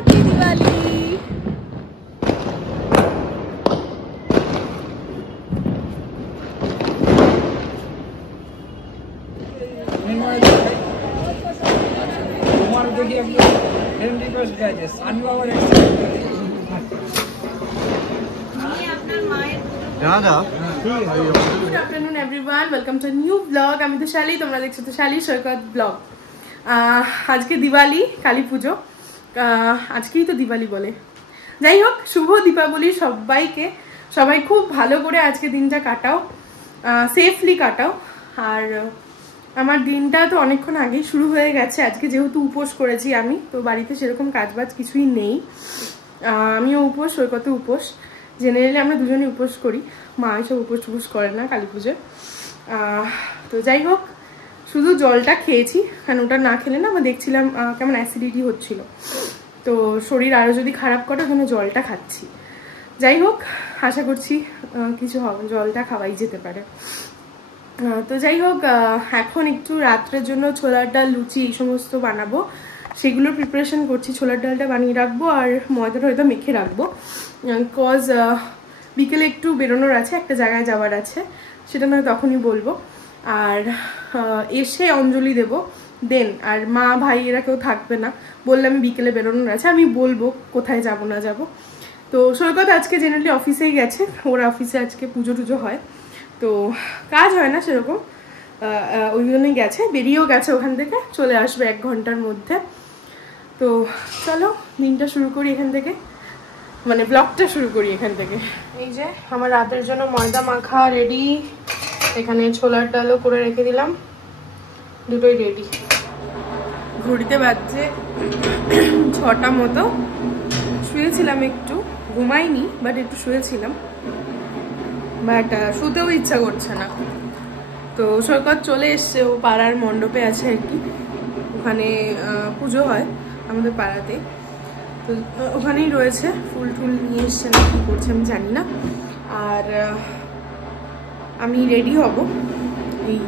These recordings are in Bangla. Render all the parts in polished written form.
Happy Diwali. Good afternoon everyone, welcome to new blog. আমি তো শালি, তোমরা দেখছো তো শালি সৈকত ব্লগ। আজকে দিওয়ালি, কালী পুজো, আজকেই তো দিওয়ালি বলে। যাই হোক, শুভ দীপাবলি সবাইকে। সবাই খুব ভালো করে আজকে দিনটা কাটাও, সেফলি কাটাও। আর আমার দিনটা তো অনেকক্ষণ আগেই শুরু হয়ে গেছে। আজকে যেহেতু উপোস করেছি আমি, তো বাড়িতে সেরকম কাজবাজ কিছুই নেই। আমিও উপোস, সৈকতও উপোস। জেনারেলি আমরা দুজনেই উপোস করি, মা এসব উপোস করে না কালী পুজোয়। তো যাই হোক, শুধু জলটা খেয়েছি, কারণ ওটা না খেলে না আমরা দেখছিলাম কেমন অ্যাসিডিটি হচ্ছিল। তো শরীর আরও যদি খারাপ করে ওখানে জলটা খাচ্ছি। যাই হোক, আশা করছি কিছু হবে, জলটা খাওয়াই যেতে পারে। তো যাই হোক, এখন একটু রাত্রের জন্য ছোলার ডাল, লুচি এই সমস্ত বানাবো, সেগুলোর প্রিপারেশন করছি। ছোলার ডালটা বানিয়ে রাখবো আর ময়দাটা হয়তো মেখে রাখবো, বিকজ বিকেলে একটু বেরোনোর আছে, একটা জায়গায় যাওয়ার আছে, সেটা নয় তখনই বলবো। আর এসে অঞ্জলি দেব দেন। আর মা ভাই এরা কেউ থাকবে না, বললে আমি বিকেলে বেরোনোর আছে, আমি বলবো কোথায় যাব না যাব। তো সৈকত আজকে জেনারেলি অফিসেই গেছে, ওর অফিসে আজকে পুজো টুজো হয়, তো কাজ হয় না সেরকম, ওই জন্যই গেছে, বেরিয়েও গেছে ওখান থেকে, চলে আসবে 1 ঘন্টার মধ্যে। তো চলো দিনটা শুরু করি এখান থেকে, মানে ব্লগটা শুরু করি এখান থেকে। এই যে আমার রাতের জন্য ময়দা মাখা রেডি, এখানে ছোলার ডালও করে রেখে দিলাম, দুটোই রেডি। ঘড়িতে বাজছে 6টা মতো। শুয়েছিলাম একটু, ঘুমাইনি, বাট একটু শুয়েছিলাম, বাট শুতেও ইচ্ছা করছে না। তো সৈকত চলে এসছে, ও পাড়ার মণ্ডপে আছে আর কি, ওখানে পুজো হয় আমাদের পাড়াতে, তো ওখানেই রয়েছে। ফুল টুল নিয়ে এসছে না, কী করছে আমি জানি না। আর আমি রেডি হব, এই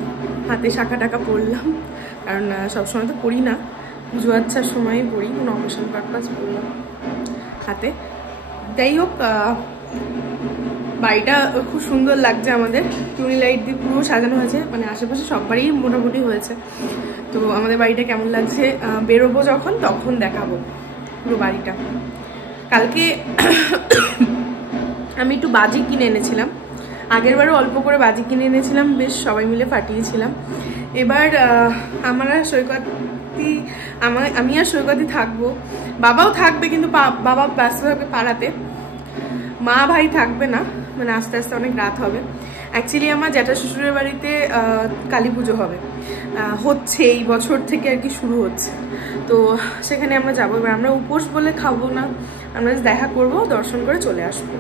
হাতে শাখা টাকা পরলাম, কারণ সবসময় তো পরি না, পুজো আচ্ছার সময়ই পরি, কোনো অকেশন পারপাস পরলাম হাতে। যাই হোক, বাড়িটা খুব সুন্দর লাগছে আমাদের, টুনি লাইট দিয়ে পুরো সাজানো হয়েছে, মানে আশেপাশে সব বাড়িই মোটামুটি হয়েছে। তো আমাদের বাড়িটা কেমন লাগছে বেরোবো যখন, তখন দেখাবো পুরো বাড়িটা। কালকে আমি একটু বাজি কিনে এনেছিলাম, আগের বারও অল্প করে বাজি কিনে এনেছিলাম, বেশ সবাই মিলে ফাটিয়েছিলাম। এবার আমার আর সৈকতই, আমি আর সৈকতই থাকবো, বাবাও থাকবে, কিন্তু বাবা ব্যস্ত থাকবে পাড়াতে, মা ভাই থাকবে না, মানে আস্তে আস্তে অনেক রাত হবে। অ্যাকচুয়ালি আমার জ্যাঠা শ্বশুরের বাড়িতে কালী পুজো হচ্ছে এই বছর থেকে আর কি শুরু হচ্ছে, তো সেখানে আমরা যাবো। এবার আমরা উপোস বলে খাবো না, আমরা দেখা করব, দর্শন করে চলে আসবো।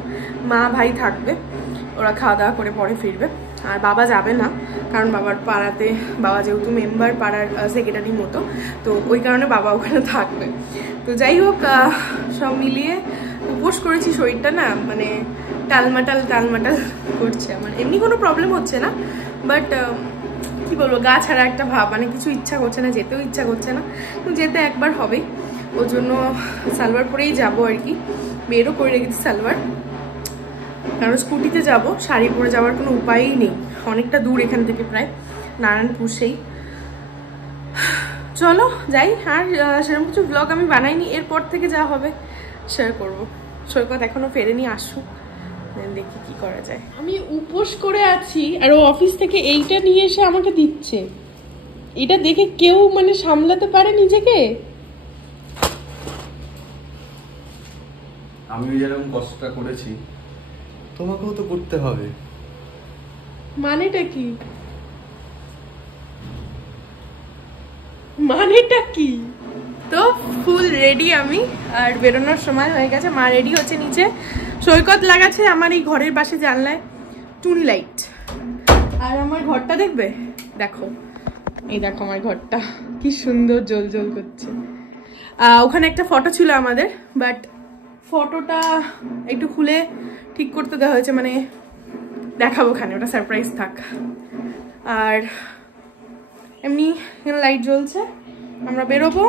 মা ভাই থাকবে, ওরা খাওয়া দাওয়া করে পরে ফিরবে। আর বাবা যাবে না, কারণ বাবার পাড়াতে, বাবা যেহেতু মেম্বার পাড়ার সেক্রেটারির মতো, তো ওই কারণে বাবা ওখানে থাকবে। তো যাই হোক, সব মিলিয়ে উপোস করেছি, শরীরটা না মানে টালমাটাল করছে আমার। এমনি কোনো প্রবলেম হচ্ছে না, বাট কি বলবো, গা ছাড়া একটা ভাব, মানে কিছু ইচ্ছা করছে না, যেতেও ইচ্ছা করছে না। যেতে একবার হবেই, ওর জন্য সালোয়ার পরেই যাবো আর কি, বেরও করে রেখেছি সালোয়ার, কারণ স্কুটিতে যাব, শাড়ি পরে যাওয়ার কোনো উপায়ই নেই, অনেকটা দূর এখান থেকে, প্রায় নারায়ণপুর। সেই চলো যাই। আর সেরকম কিছু ব্লগ আমি বানাইনি, এরপর থেকে যা হবে শেয়ার করবো। সৈকত এখনো ফেরেনি, আসুক, দেখি কি করা যায়। আমি উপোস করে আছি, আর ও অফিস থেকে এইটা নিয়ে এসে আমাকে দিচ্ছে। এটা দেখে কেউ মানে সামলাতে পারে নিজেকে? আমিও যেরকম কষ্টটা করেছি, তোমাকেও তো করতে হবে। মানেটা কি? মানেটা কি? তো ফুল রেডি আমি, আর বেরোনোর সময় হয়ে গেছে। মা রেডি হচ্ছে নিচে, সৈকত লাগাচ্ছে আমার এই ঘরের পাশে জানলায় টুনি লাইট। আর আমার ঘরটা দেখবে, দেখো, এই দেখো আমার ঘরটা কি সুন্দর জল জল করছে। ওখানে একটা ফটো ছিল আমাদের, বাট ফটোটা একটু খুলে ঠিক করতে দেওয়া হয়েছে, মানে দেখাবো ওখানে, ওটা সারপ্রাইজ থাক। আর এমনি লাইট জ্বলছে, আমরা বেরোবো।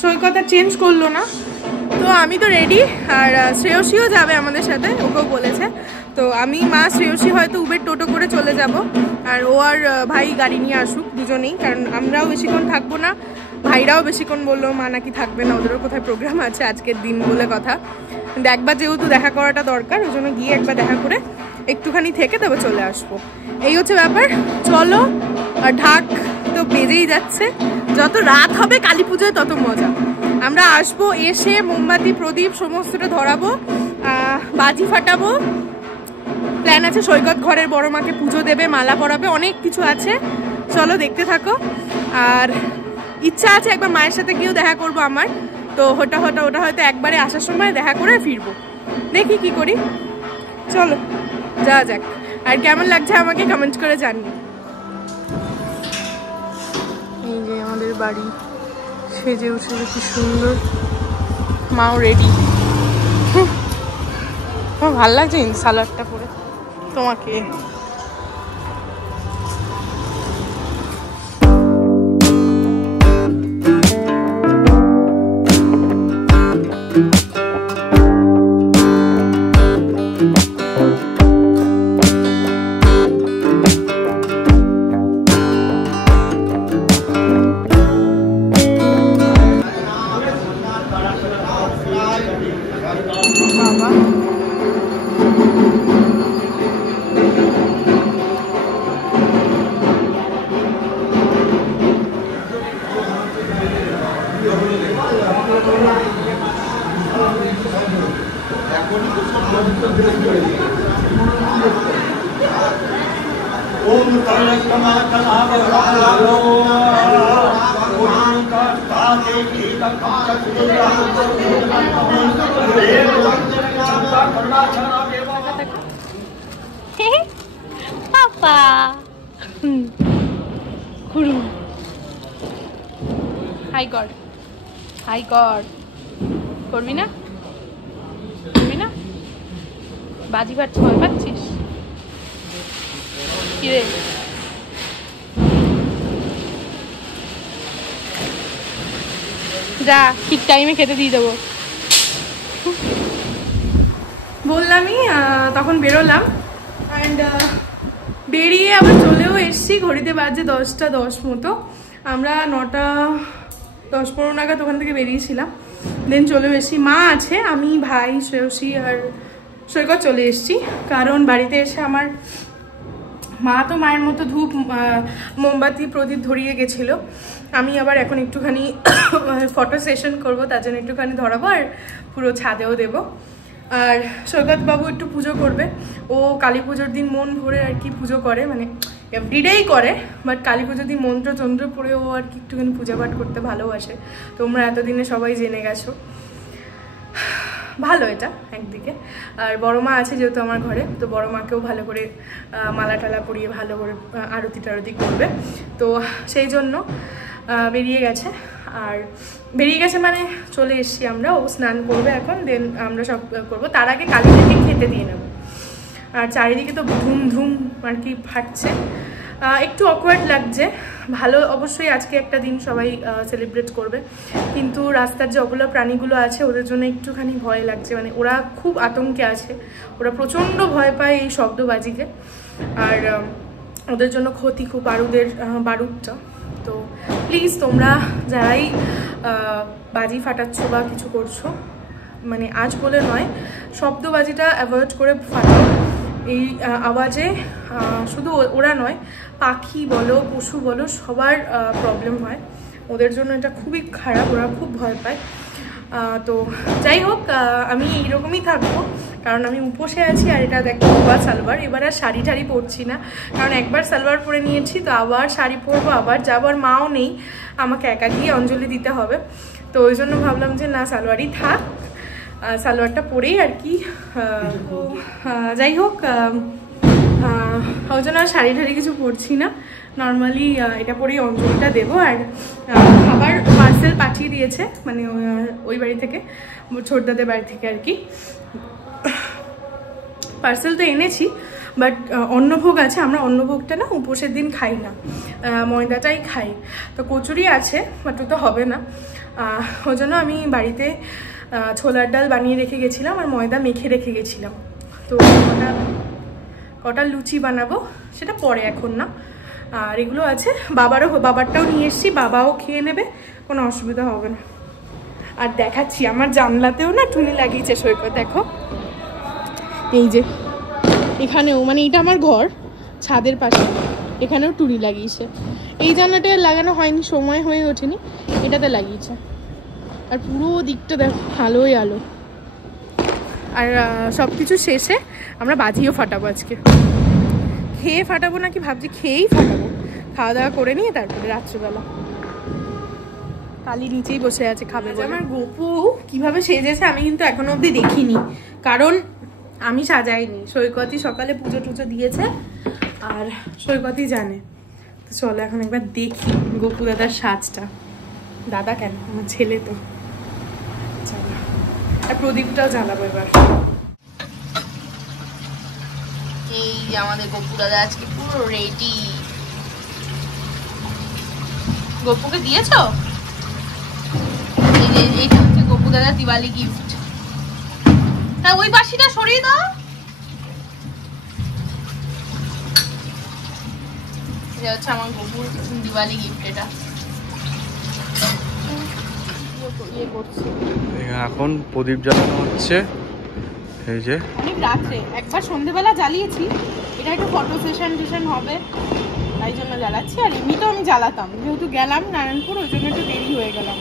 সৈকত আর চেঞ্জ করলো না, তো আমি তো রেডি। আর শ্রেয়সীও যাবে আমাদের সাথে, ওকেও বলেছে। তো আমি, মা, শ্রেয়সী হয়তো উবের টোটো করে চলে যাব, আর ও আর ভাই গাড়ি নিয়ে আসুক দুজনেই, কারণ আমরাও বেশিক্ষণ থাকবো না, ভাইরাও বেশিক্ষণ বললো, মা নাকি থাকবে না, ওদেরও কোথায় প্রোগ্রাম আছে আজকের দিন বলে কথা। কিন্তু একবার যেহেতু দেখা করাটা দরকার, ওই জন্য গিয়ে একবার দেখা করে একটুখানি থেকে তবে চলে আসবো, এই হচ্ছে ব্যাপার। চলো। আর ঢাক তো বেজেই যাচ্ছে, যত রাত হবে কালী পুজোয় তত মজা। আমরা আসবো, এসে মোমবাতি প্রদীপ সমস্তটা ধরাবো, বাজি ফাটাবো, প্ল্যান আছে সৈকত ঘরের বড় মাকে পুজো দেবে, মালা পরাবে, অনেক কিছু আছে। চলো দেখতে থাকো। আর ইচ্ছা আছে একবার মায়ের সাথে গিয়েও দেখা করবো আমার, তো ওটা হয়তো একবারে আসার সময় দেখা করে ফিরবো, দেখি কি করি। চলো যাওয়া যাক। আর কেমন লাগছে আমাকে কমেন্ট করে জানিও। এই যে আমাদের বাড়ি সেজে উঠেছে কি সুন্দর, মাও রেডি। আমার ভালো লাগছে সালোয়ারটা পরে তোমাকে। পাপা হাই গড, হাই গড। করবি না, করবি না? বাজি ফাটছে, ভয় পাচ্ছিস? কি রে? যা, ঠিক টাইমে খেতে দিয়ে দেবো। বললামই, তখন বেরোলাম, অ্যান্ড বেরিয়ে আবার চলেও এসছি। ঘড়িতে বাজে 10:10 মতো। আমরা 9:10-15 নাগাদ ওখান থেকে বেরিয়েছিলাম, দেন চলেও এসছি। মা আছে, আমি, ভাই, শ্রেয়সী আর সৈকত চলে এসছি। কারণ বাড়িতে এসে আমার মা তো মায়ের মতো ধূপ, মোমবাতি, প্রদীপ ধরিয়ে গেছিলো। আমি আবার এখন একটুখানি ফটো সেশন করবো, তার জন্য একটুখানি ধরাবো আর পুরো ছাদেও দেবো। আর সৈকত বাবু একটু পুজো করবে, ও কালী পুজোর দিন মন ভরে আর কি পুজো করে, মানে এভরিডেই করে, বাট কালী পুজোর দিন মন্ত্র পড়ে ও আর কি একটুখানি পূজা পাঠ করতে ভালোবাসে। তোমরা এতদিনে সবাই জেনে গেছো, ভালো এটা একদিকে। আর বড় মা আছে যেহেতু আমার ঘরে, তো বড় মাকেও ভালো করে মালা টালা পরিয়ে ভালো করে আরতি টারতি করবে, তো সেই জন্য বেরিয়ে গেছে। আর বেরিয়ে গেছে মানে চলে এসছি আমরা, ও স্নান করবে এখন, দেন আমরা সব করবো। তার আগে কালীদেরকে খেতে দিয়ে নেবো। আর চারিদিকে তো ধুম ধুম আর কি ফাটছে, একটু অকওয়ার্ড লাগছে। ভালো অবশ্যই আজকে একটা দিন সবাই সেলিব্রেট করবে, কিন্তু রাস্তার যে অবলা প্রাণীগুলো আছে ওদের জন্য একটুখানি ভয় লাগছে, মানে ওরা খুব আতঙ্কে আছে, ওরা প্রচণ্ড ভয় পায় এই শব্দবাজিকে। আর ওদের জন্য ক্ষতি খুব বারুদটা। তো প্লিজ তোমরা যারাই বাজি ফাটাচ্ছ বা কিছু করছো, মানে আজ বলে নয়, শব্দবাজিটা অ্যাভয়েড করে ফাটাও। এই আওয়াজে শুধু ওরা নয়, পাখি বলো, পশু বলো, সবার প্রবলেম হয়। ওদের জন্য এটা খুবই খারাপ, ওরা খুব ভয় পায়। তো যাই হোক, আমি এইরকমই থাকবো, কারণ আমি উপোসে আছি। আর এটা দেখো আবার সালোয়ার, এবার আর শাড়ি টাড়ি পরছি না, কারণ একবার সালোয়ার পরে নিয়েছি, তো আবার শাড়ি পরবো, আবার যাবার মাও নেই, আমাকে একা গিয়ে অঞ্জলি দিতে হবে। তো ওই জন্য ভাবলাম যে না, সালোয়ারই থাক, সালোয়ারটা পরেই আর কি। তো যাই হোক, ওই জন্য আর শাড়ি ঠাড়ি কিছু পরছি না, নর্মালি এটা পরেই অঞ্জলিটা দেবো। আর আবার পার্সেল পাঠিয়ে দিয়েছে, মানে ওই বাড়ি থেকে, ছোটদাদের বাড়ি থেকে আর কি। পার্সেল তো এনেছি, বাট অন্নভোগ আছে, আমরা অন্নভোগটা না উপোসের দিন খাই না, ময়দাটাই খাই। তো কচুরি আছে বাট তো হবে না, ওই জন্য আমি বাড়িতে ছোলার ডাল বানিয়ে রেখে গেছিলাম আর ময়দা মেখে রেখে গেছিলাম। তো কটা লুচি বানাবো সেটা পরে, এখন না। আর এগুলো আছে, বাবারটাও নিয়ে এসেছি, বাবাও খেয়ে নেবে, কোনো অসুবিধা হবে না। আর দেখাচ্ছি আমার জানলাতেও না টুনি লাগিয়েছে সৈকত, দেখো এই যে এখানেও, মানে এটা আমার ঘর ছাদের পাশে, এখানেও টুনি লাগিয়েছে। এই জানলাটা লাগানো হয়নি, সময় হয়ে ওঠেনি, এটাতে লাগিয়েছে। আর পুরো দিকটা দেখো আলোই আলো। আর সব কিছু শেষে আমরা বাজিও ফাটাবো আজকে, খেয়ে ফাটাবো নাকি ভাবছি খেয়েই ফাটাবো, খাওয়া দাওয়া করে নিয়ে তারপরে রাত্রিবেলা। কালি নিচেই বসে আছে খাবে। আমার গোপু কিভাবে সেজেছে আমি কিন্তু এখনো অবধি দেখিনি, কারণ আমি সাজাইনি। সৈকতই সকালে পুজো টুজো দিয়েছে আর সৈকতই জানে। তো চলো এখন একবার দেখি গোপু দাদার সাজটা। দাদা কেন, আমার ছেলে তো। চলো, আর প্রদীপটাও জ্বালাবো এবার। এই যে আমাদের গোপু দাদা আজকে পুরো রেডি। গোপুকে দিয়েছো? এইটা হচ্ছে গোপু দাদা দিওয়ালি গিফট। হ্যাঁ ওই বাসিটা সরিয়ে দাও। এটা হচ্ছে আমার গোপুর দিওয়ালি গিফট। এটা এখন প্রদীপ জ্বালানো হচ্ছে। এই যে অনেক রাত্রে, একবার সন্ধ্যেবেলা জ্বালিয়েছি, এটা একটা ফটো সেশন হবে তাই জন্য জ্বালাচ্ছি। আর এমনিতেও আমি জ্বালাতাম, যেহেতু গেলাম নারায়ণপুর ওই জন্য একটু দেরি হয়ে গেলাম।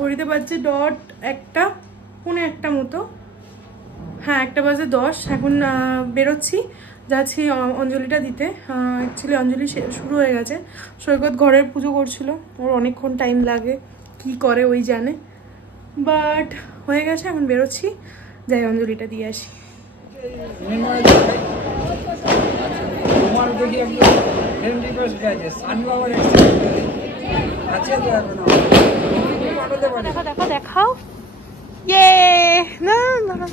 ঘড়িতে বাজছে ডট 1:15 মতো, হ্যাঁ 1:10। এখন বেরোচ্ছি, যাচ্ছি অঞ্জলিটা দিতে। অ্যাকচুয়ালি অঞ্জলি শুরু হয়ে গেছে। সৈকত ঘরের পুজো করছিল, ওর অনেকক্ষণ টাইম লাগে, কি করে ওই জানে, বাট হয়ে গেছে। এখন বেরোচ্ছি, যাই অঞ্জলিটা দিয়ে আসি। দেখাও ইয়ে না না না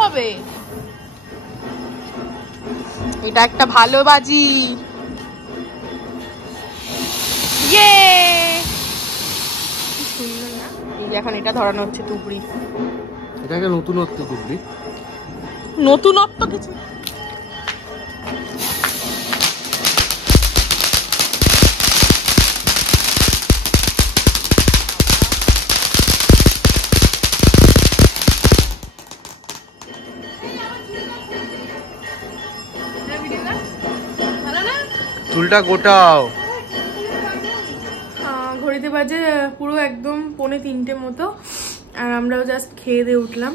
হবে। এটা একটা ভালো বাজি। ইয়ে সুন্দর না? এই এখন এটা ধরানো হচ্ছে টুকরি। এটা একটা নতুনত্ব টুকরি। নতুনত্ব কিছু চুলটা গোটাও। ঘড়িতে বাজে পুরো একদম 2:45 মতো, আর আমরাও জাস্ট খেয়ে দিয়ে উঠলাম।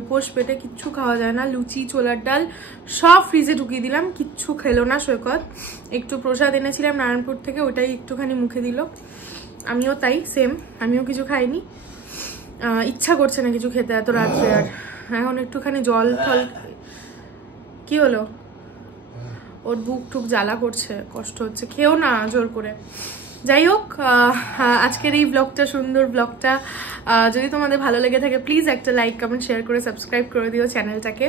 উপোস পেটে কিচ্ছু খাওয়া যায় না, লুচি ছোলার ডাল সব ফ্রিজে ঢুকিয়ে দিলাম, কিচ্ছু খেলো না সৈকত। একটু প্রসাদ এনেছিলাম নারায়ণপুর থেকে, ওটাই একটুখানি মুখে দিল, আমিও তাই সেম, আমিও কিছু খাইনি। ইচ্ছা করছে না কিছু খেতে এত রাত্রে। আর এখন একটুখানি জল ফল। কি হলো? ওর বুক টুক জ্বালা করছে, কষ্ট হচ্ছে, খেও না জোর করে। যাই হোক, আজকের এই ব্লগটা, সুন্দর ব্লগটা যদি তোমাদের ভালো লেগে থাকে প্লিজ একটা লাইক কমেন্ট শেয়ার করে সাবস্ক্রাইব করে দিও চ্যানেলটাকে।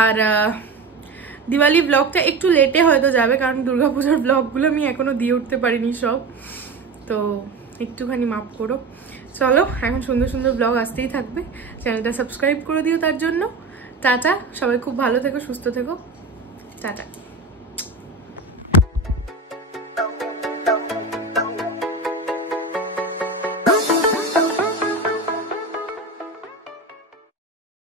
আর দিওয়ালি ব্লগটা একটু লেটে হয়তো যাবে, কারণ দুর্গাপূজার ব্লগগুলো আমি এখনো দিয়ে উঠতে পারিনি সব। তো একটুখানি মাপ করো। চলো, এখন সুন্দর সুন্দর ব্লগ আসতেই থাকবে, চ্যানেলটা সাবস্ক্রাইব করে দিও তার জন্য। টাটা, সবাই খুব ভালো থেকো, সুস্থ থেকো, টাটা।